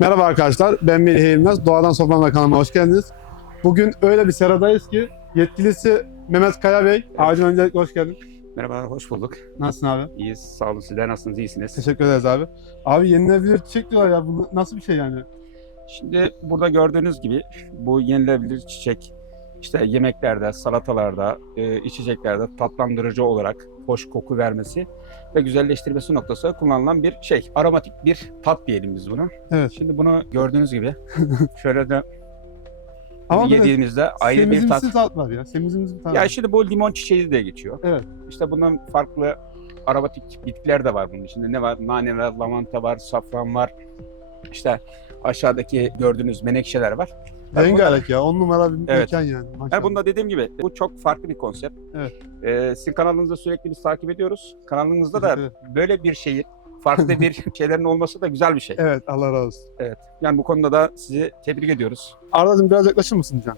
Merhaba arkadaşlar, ben Melih Eğilmez. Doğadan Soframda kanalıma hoş geldiniz. Bugün öyle bir seradayız ki yetkilisi Mehmet Kaya Bey. Abicim öncelikle hoş geldin. Merhaba, hoş bulduk. Nasılsın abi? İyiyiz, sağ olun. Sizler nasılsınız, iyisiniz? Teşekkür ederiz abi. Abi yenilebilir çiçek diyorlar ya, bu nasıl bir şey yani? Şimdi burada gördüğünüz gibi bu yenilebilir çiçek işte yemeklerde, salatalarda, e, içeceklerde tatlandırıcı olarak hoş koku vermesi ve güzelleştirmesi noktasında kullanılan bir şey. Aromatik bir tat diyelim biz buna. Evet. Şimdi bunu gördüğünüz gibi şöyle de Ama böyle yediğimizde ayrı bir tat. tat var ya, semizimsi tat Ya şimdi bu limon çiçeği de geçiyor. Evet. İşte bunun farklı aromatik bitkiler de var bunun içinde. Ne var? Nane var, lavanta var, safran var. İşte aşağıdaki gördüğünüz menekşeler var. Yani Rengarenk ya, on numara bir Evet. mekan yani. Yani maşallah. bunda dediğim gibi bu çok farklı bir konsept. Evet. Ee, sizin kanalınızda sürekli biz takip ediyoruz. Kanalınızda da Evet. böyle bir şeyi, farklı bir şeylerin olması da güzel bir şey. Evet, Allah razı olsun. Yani bu konuda da sizi tebrik ediyoruz. Arda'cığım biraz yaklaşır mısın Can?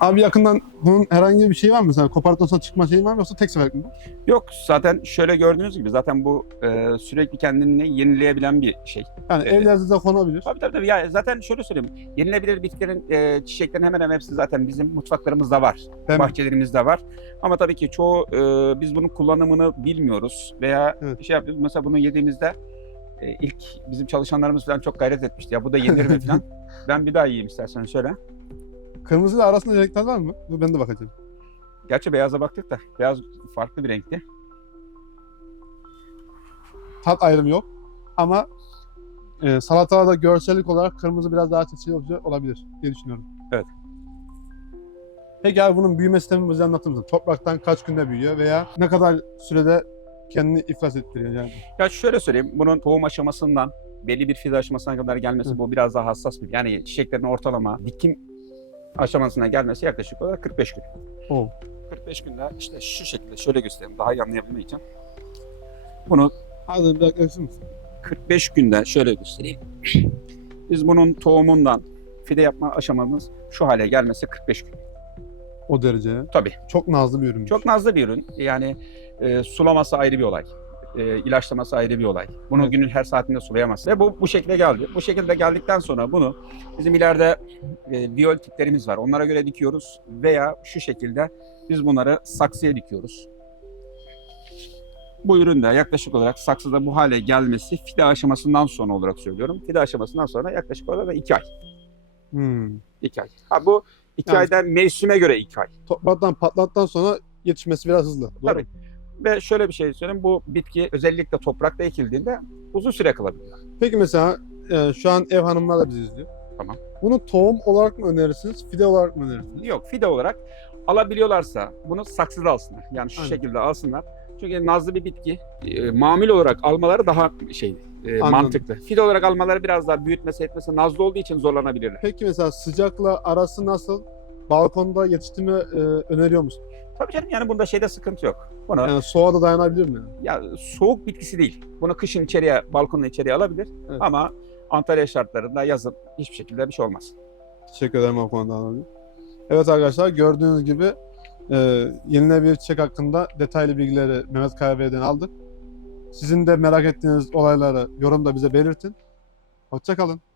Abi yakından bunun herhangi bir şey var mı? Mesela kopartmasına çıkma şeyi var mı yoksa tek seferlik mi? bu? Yok zaten şöyle gördüğünüz gibi zaten bu e, sürekli kendini yenileyebilen bir şey. Yani Evet. evlerinize konabilir. Tabii tabii tabii. Ya zaten şöyle söyleyeyim. Yenilebilir bitkilerin, e, çiçeklerin hemen hemen hepsi zaten bizim mutfaklarımızda var. Değil mi? bahçelerimizde var. Ama tabii ki çoğu e, biz bunun kullanımını bilmiyoruz veya Evet. şey yapıyoruz. Mesela bunu yediğimizde e, ilk bizim çalışanlarımız falan çok gayret etmişti. Ya bu da yenir mi falan. ben bir daha yiyeyim istersen şöyle. Kırmızı ile arasında renkler var mı? Dur ben de bakacağım. Gerçi beyaza baktık da beyaz farklı bir renkti. tat ayrımı yok. Ama e, salatalarda görsellik olarak kırmızı biraz daha seçici olabilir diye düşünüyorum. Evet. Peki abi bunun büyüme sistemini bize anlatır mısın? Topraktan kaç günde büyüyor veya ne kadar sürede kendini iflas ettiriyor yani? Ya şöyle söyleyeyim. Bunun tohum aşamasından belli bir fide aşamasına kadar gelmesi Hı. bu biraz daha hassas bir. Yani çiçeklerin ortalama dikim aşamasına gelmesi yaklaşık olarak 45 gün. Oo. 45 günde işte şu şekilde şöyle göstereyim daha iyi anlayabilmek için. Bunu Hadi bir dakika yaklaşır mısın? 45 günde şöyle göstereyim. Biz bunun tohumundan fide yapma aşamamız şu hale gelmesi 45 gün. O derece. Tabii. Çok nazlı bir ürün. Çok nazlı bir ürün. Yani e, sulaması ayrı bir olay. E, ilaçlaması ayrı bir olay. Bunu Evet. günün her saatinde sulayamazsın. Ve bu bu şekilde geldi. Bu şekilde geldikten sonra bunu bizim ileride e, viyol tiplerimiz var. Onlara göre dikiyoruz veya şu şekilde biz bunları saksıya dikiyoruz. Bu ürün de yaklaşık olarak saksıda bu hale gelmesi fide aşamasından sonra olarak söylüyorum. Fide aşamasından sonra yaklaşık olarak da 2 ay. Hmm. 2 ay. Ha bu 2 Yani- aydan mevsime göre 2 ay. Topraktan patlattıktan sonra yetişmesi biraz hızlı. Doğru. Tabii. Ve şöyle bir şey söyleyeyim. Bu bitki özellikle toprakta ekildiğinde uzun süre kalabiliyor. Peki mesela e, şu an ev hanımlar da bizi izliyor. Tamam. Bunu tohum olarak mı önerirsiniz, fide olarak mı önerirsiniz? Yok fide olarak alabiliyorlarsa bunu saksıda alsınlar. Yani şu Aynen. şekilde alsınlar. Çünkü nazlı bir bitki e, mamul olarak almaları daha şey e, Anladım. mantıklı. Fide olarak almaları biraz daha büyütmesi etmesi nazlı olduğu için zorlanabilirler. Peki mesela sıcakla arası nasıl? Balkonda yetiştirme e, öneriyor musun? Tabii canım yani bunda şeyde sıkıntı yok. Bunu Yani soğuğa da dayanabilir mi? ya soğuk bitkisi değil. Bunu kışın içeriye balkonun içeriye alabilir Evet. ama Antalya şartlarında yazın hiçbir şekilde bir şey olmaz. Teşekkür ederim o konuda abi. Evet arkadaşlar gördüğünüz gibi e, yenilebilir çiçek hakkında detaylı bilgileri Mehmet Kaya Bey'den aldık. Sizin de merak ettiğiniz olayları yorumda bize belirtin. Hoşçakalın.